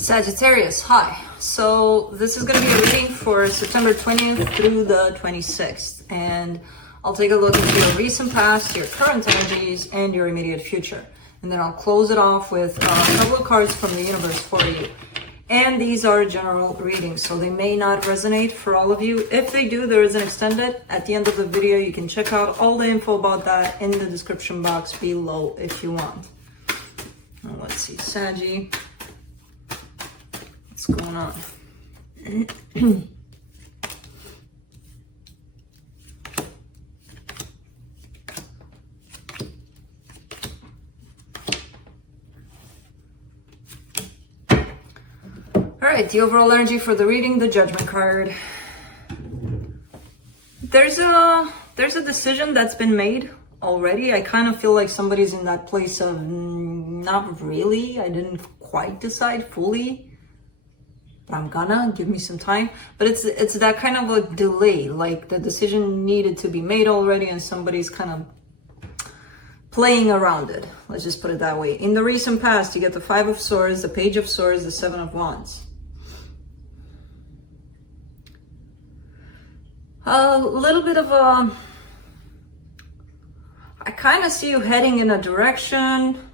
Sagittarius, hi. So this is going to be a reading for September 20th through the 26th. And I'll take a look into your recent past, your current energies, and your immediate future. And then I'll close it off with a couple of cards from the universe for you. And these are general readings, so they may not resonate for all of you. If they do, there is an extended. At the end of the video, you can check out all the info about that in the description box below if you want. Now, let's see, Saggy. What's going on? All right, the overall energy for the reading, the Judgment card. There's a decision that's been made already. I kind of feel like somebody's in that place of not really. I didn't quite decide fully. I'm gonna give me some time, but it's that kind of a delay, like the decision needed to be made already and somebody's kind of playing around it. Let's just put it that way. In the recent past, you get the Five of Swords, the Page of Swords, the Seven of Wands. A little bit of a, I kind of see you heading in a direction,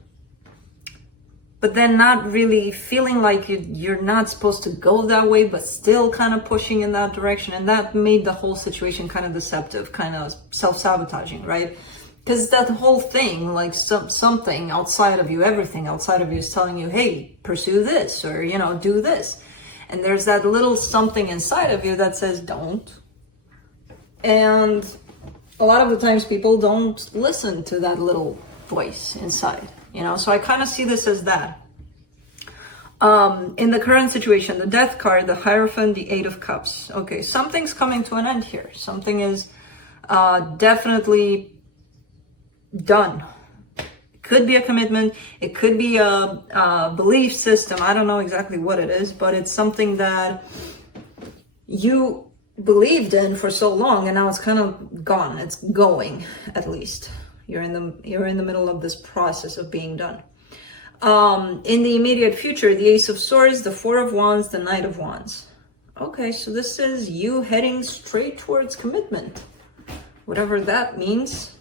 but then not really feeling like you're not supposed to go that way, but still kind of pushing in that direction. And that made the whole situation kind of deceptive, kind of self-sabotaging, right? Because that whole thing, like something outside of you, everything outside of you is telling you, hey, pursue this, or, you know, do this. And there's that little something inside of you that says, don't. And a lot of the times people don't listen to that little voice inside. You know, so I kind of see this as that. In the current situation, the Death card, the Hierophant, the Eight of Cups. Okay, something's coming to an end here. Something is definitely done. It could be a commitment. It could be a belief system. I don't know exactly what it is, but it's something that you believed in for so long, and now it's kind of gone. It's going, at least. You're in the middle of this process of being done. In the immediate future, the Ace of Swords, the Four of Wands, the Knight of Wands. Okay, so this is you heading straight towards commitment. Whatever that means.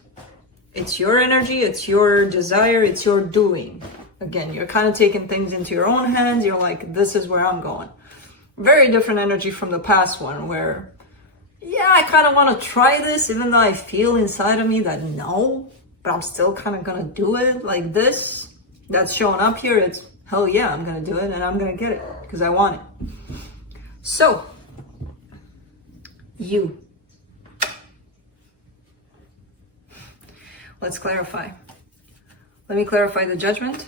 It's your energy, it's your desire, it's your doing. Again, you're kind of taking things into your own hands. You're like, this is where I'm going. Very different energy from the past one where, yeah, I kind of want to try this, even though I feel inside of me that no, but I'm still kind of going to do it. Like this, that's showing up here. It's, hell yeah, I'm going to do it and I'm going to get it because I want it. So, you. Let's clarify. Let me clarify the Judgment.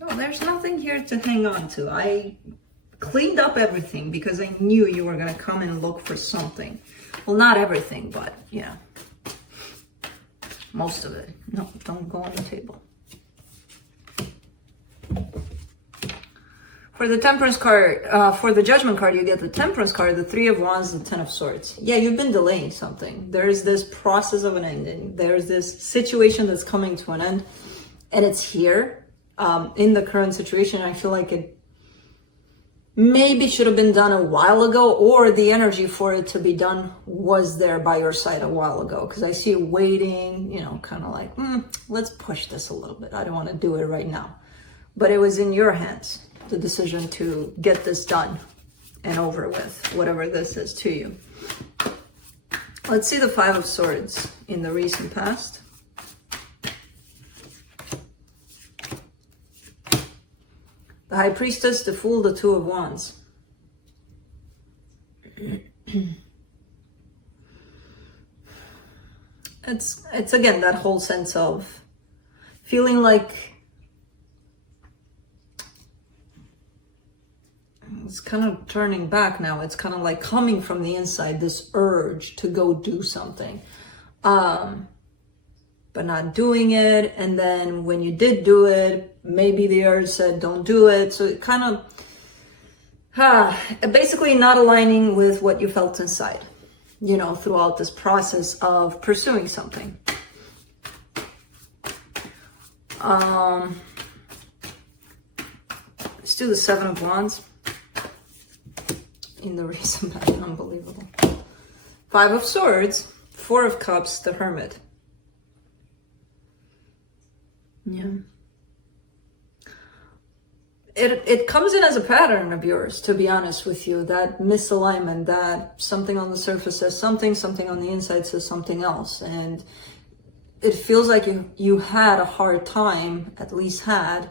No, there's nothing here to hang on to. I cleaned up everything because I knew you were going to come and look for something. Well, not everything, but yeah. Most of it. No, don't go on the table. For the Temperance card, for the Judgment card, you get the Temperance card, the Three of Wands, the Ten of Swords. Yeah, you've been delaying something. There's this process of an ending. There's this situation that's coming to an end, and it's here. In the current situation, I feel like it maybe should have been done a while ago, or the energy for it to be done was there by your side a while ago. Because I see you waiting, you know, kind of like, let's push this a little bit. I don't want to do it right now. But it was in your hands, the decision to get this done and over with, whatever this is to you. Let's see the Five of Swords in the recent past. The High Priestess, the Fool, the Two of Wands. It's again that whole sense of feeling like it's kind of turning back now. It's kind of like coming from the inside, this urge to go do something. But not doing it. And then when you did do it, maybe the urge said, don't do it. So it kind of, basically not aligning with what you felt inside, you know, throughout this process of pursuing something. Let's do the Seven of Wands. In the recent past, unbelievable. Five of Swords, Four of Cups, the Hermit. Yeah. It comes in as a pattern of yours, to be honest with you. That misalignment, that something on the surface says something, something on the inside says something else. And it feels like you had a hard time, at least had,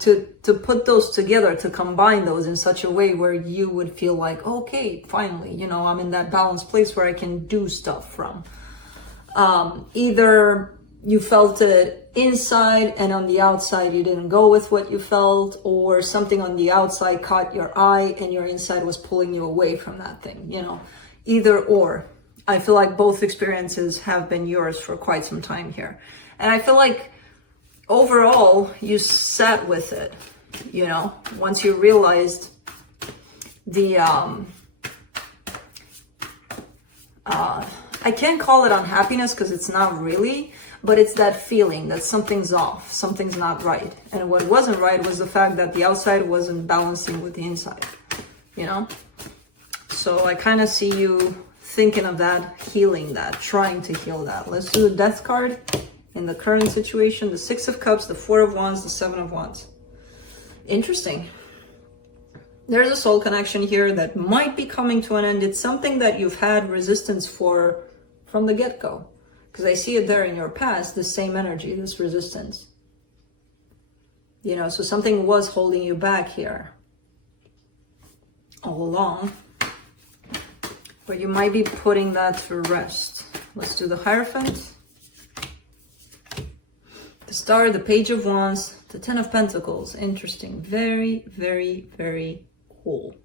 to put those together, to combine those in such a way where you would feel like, okay, finally, you know, I'm in that balanced place where I can do stuff from. Either you felt it inside and on the outside you didn't go with what you felt, or something on the outside caught your eye and your inside was pulling you away from that thing, you know, either or. I feel like both experiences have been yours for quite some time here. And I feel like overall you sat with it, you know, once you realized the, I can't call it unhappiness because it's not really, but it's that feeling that something's off, something's not right. And what wasn't right was the fact that the outside wasn't balancing with the inside, you know? So I kind of see you thinking of that, healing that, trying to heal that. Let's do the Death card in the current situation. The Six of Cups, the Four of Wands, the Seven of Wands. Interesting. There's a soul connection here that might be coming to an end. It's something that you've had resistance for from the get-go. Because I see it there in your past, the same energy, this resistance. You know, so something was holding you back here all along. But you might be putting that to rest. Let's do the Hierophant. The Star, the Page of Wands, the Ten of Pentacles. Interesting. Very, very, very cool.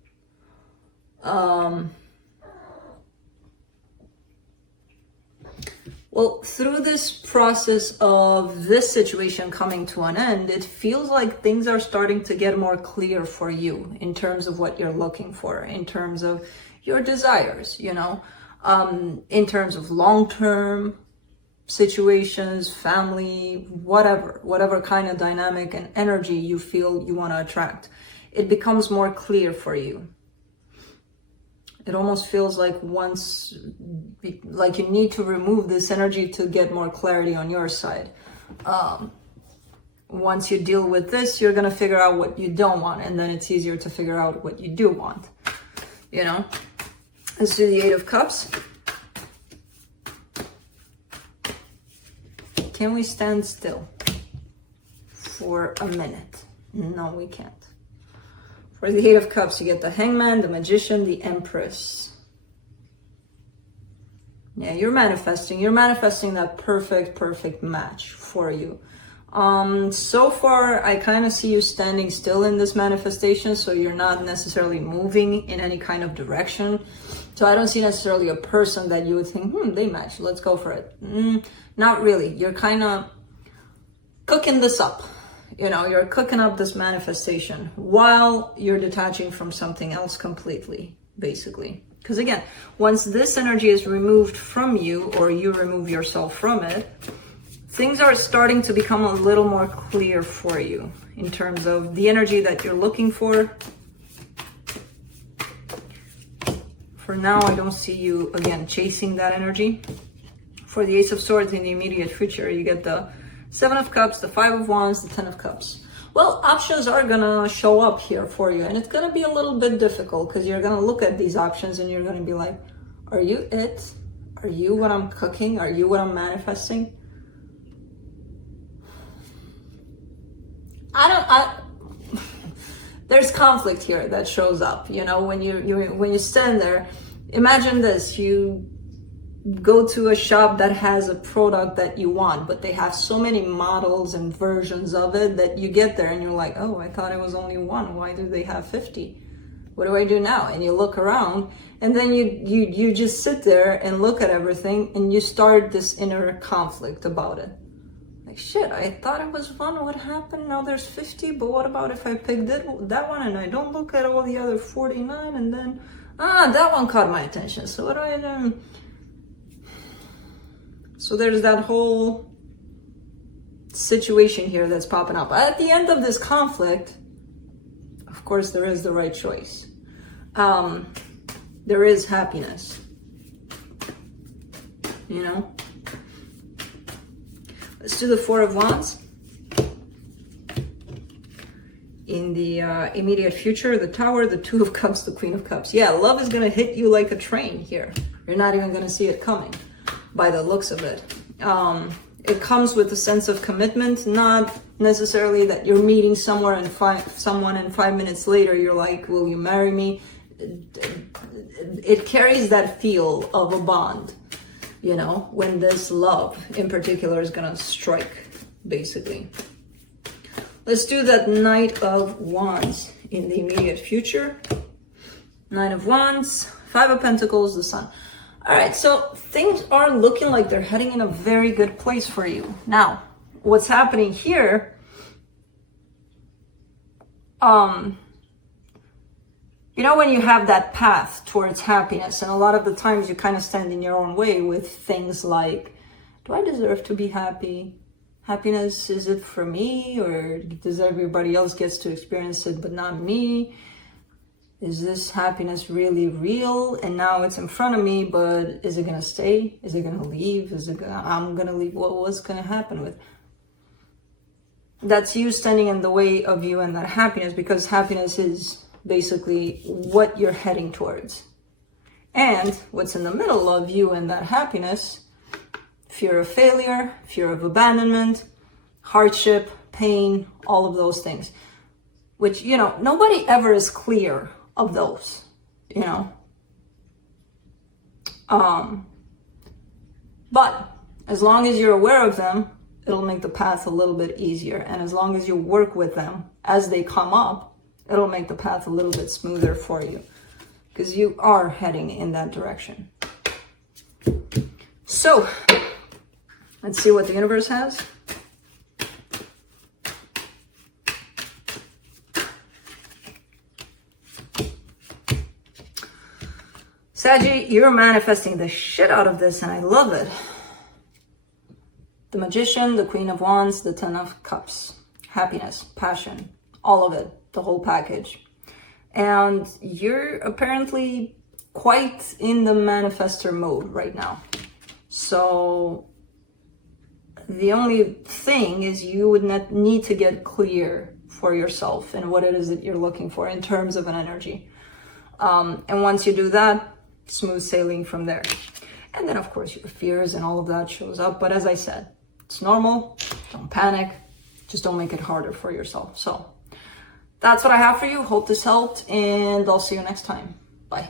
Well, through this process of this situation coming to an end, it feels like things are starting to get more clear for you in terms of what you're looking for, in terms of your desires, you know, in terms of long-term situations, family, whatever kind of dynamic and energy you feel you want to attract. It becomes more clear for you. It almost feels like like you need to remove this energy to get more clarity on your side. Once you deal with this, you're going to figure out what you don't want, and then it's easier to figure out what you do want, you know? Let's do the Eight of Cups. Can we stand still for a minute? No, we can't. For the Eight of Cups, you get the Hangman, the Magician, the Empress. Yeah, you're manifesting. You're manifesting that perfect match for you. So far, I kind of see you standing still in this manifestation, so you're not necessarily moving in any kind of direction. So I don't see necessarily a person that you would think, they match, let's go for it. Not really. You're kind of cooking this up. You know, you're cooking up this manifestation while you're detaching from something else completely, basically. Because again, once this energy is removed from you, or you remove yourself from it, things are starting to become a little more clear for you in terms of the energy that you're looking for. For now, I don't see you, again, chasing that energy. For the Ace of Swords in the immediate future, you get the Seven of Cups, the Five of Wands, the Ten of Cups. Well, options are gonna show up here for you, and it's gonna be a little bit difficult because you're gonna look at these options and you're gonna be like, are you it? Are you what I'm cooking? Are you what I'm manifesting? There's conflict here that shows up, you know, when you stand there. Imagine this, you go to a shop that has a product that you want, but they have so many models and versions of it that you get there and you're like, oh, I thought it was only one. Why do they have 50? What do I do now? And you look around, and then you just sit there and look at everything, and you start this inner conflict about it. Like, shit, I thought it was one. What happened? Now there's 50, but what about if I pick that one and I don't look at all the other 49, and then, that one caught my attention. So what do I do? So there's that whole situation here that's popping up. At the end of this conflict, of course, there is the right choice. There is happiness, you know? Let's do the Four of Wands. In the immediate future, the Tower, the Two of Cups, the Queen of Cups. Yeah, love is going to hit you like a train here. You're not even going to see it coming by the looks of it. It comes with a sense of commitment, not necessarily that you're meeting someone and 5 minutes later you're like, will you marry me? It carries that feel of a bond, you know, when this love in particular is going to strike, basically. Let's do that Knight of Wands in the immediate future. Knight of Wands, Five of Pentacles, the Sun. All right, so things are looking like they're heading in a very good place for you. Now, what's happening here, you know, when you have that path towards happiness, and a lot of the times you kind of stand in your own way with things like, do I deserve to be happy? Happiness, is it for me, or does everybody else gets to experience it but not me? Is this happiness really real? And now it's in front of me, but is it gonna stay? Is it gonna leave? I'm gonna leave? What's gonna happen with? That's you standing in the way of you and that happiness, because happiness is basically what you're heading towards. And what's in the middle of you and that happiness, fear of failure, fear of abandonment, hardship, pain, all of those things. Which, you know, nobody ever is clear of those, you know. But as long as you're aware of them, it'll make the path a little bit easier. And as long as you work with them as they come up, it'll make the path a little bit smoother for you, because you are heading in that direction. So let's see what the universe has. Saggy, you're manifesting the shit out of this, and I love it. The Magician, the Queen of Wands, the Ten of Cups. Happiness, passion, all of it, the whole package. And you're apparently quite in the manifestor mode right now. So the only thing is you would need to get clear for yourself and what it is that you're looking for in terms of an energy. And once you do that, smooth sailing from there. And then of course your fears and all of that shows up. But as I said, it's normal. Don't panic. Just don't make it harder for yourself. So that's what I have for you. Hope this helped, and I'll see you next time. Bye.